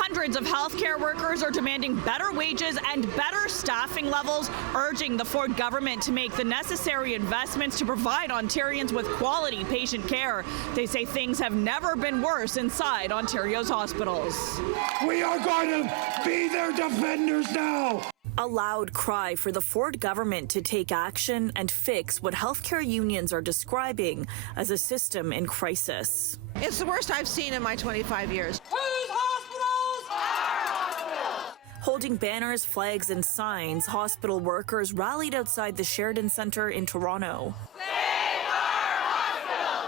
Hundreds of healthcare workers are demanding better wages and better staffing levels, urging the Ford government to make the necessary investments to provide Ontarians with quality patient care. They say things have never been worse inside Ontario's hospitals. We are going to be their defenders now. A loud cry for the Ford government to take action and fix what healthcare unions are describing as a system in crisis. It's the worst I've seen in my 25 years. Holding banners, flags, and signs, hospital workers rallied outside the Sheridan Centre in Toronto,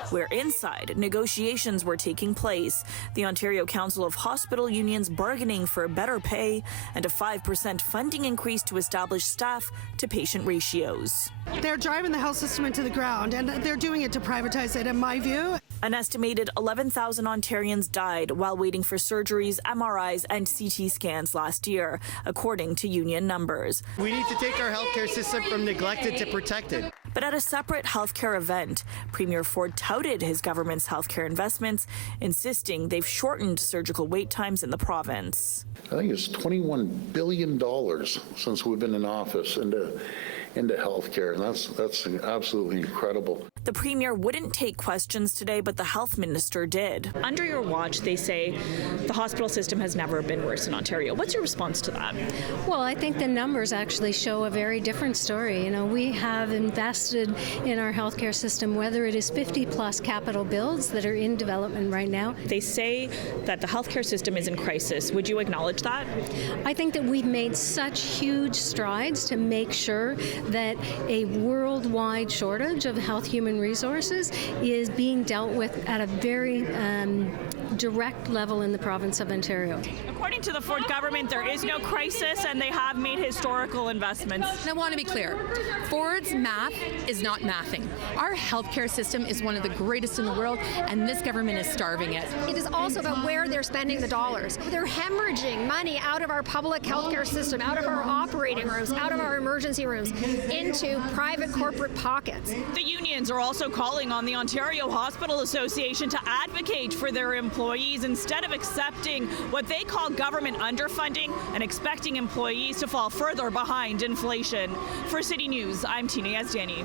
where inside negotiations were taking place. The Ontario Council of Hospital Unions bargaining for better pay and a 5% funding increase to establish staff to patient ratios. They're driving the health system into the ground, and they're doing it to privatize it, in my view. An estimated 11,000 Ontarians died while waiting for surgeries, MRIs, and CT scans last year, according to union numbers. We need to take our healthcare system from neglected to protected. But at a separate healthcare event, Premier Ford touted his government's healthcare investments, insisting they've shortened surgical wait times in the province. I think it's $21 billion since we've been in office into healthcare, and that's absolutely incredible. The Premier wouldn't take questions today, but the Health Minister did. Under your watch, they say the hospital system has never been worse in Ontario. What's your response to that? Well, I think the numbers actually show a very different story. You know, we have invested in our healthcare system, whether it is 50-plus capital builds that are in development right now. They say that the healthcare system is in crisis. Would you acknowledge that? I think that we've made such huge strides to make sure that a worldwide shortage of health human resources is being dealt with at a very direct level in the province of Ontario. According to the Ford government, there is no crisis and they have made historical investments. I want to be clear. Ford's math is not mathing. Our healthcare system is one of the greatest in the world, and this government is starving it. It is also about where they're spending the dollars. They're hemorrhaging money out of our public healthcare system, out of our operating rooms, out of our emergency rooms, into private corporate pockets. The unions are also calling on the Ontario Hospital Association to advocate for their employees instead of accepting what they call government underfunding and expecting employees to fall further behind inflation. For City News, I'm Tina Yazdani.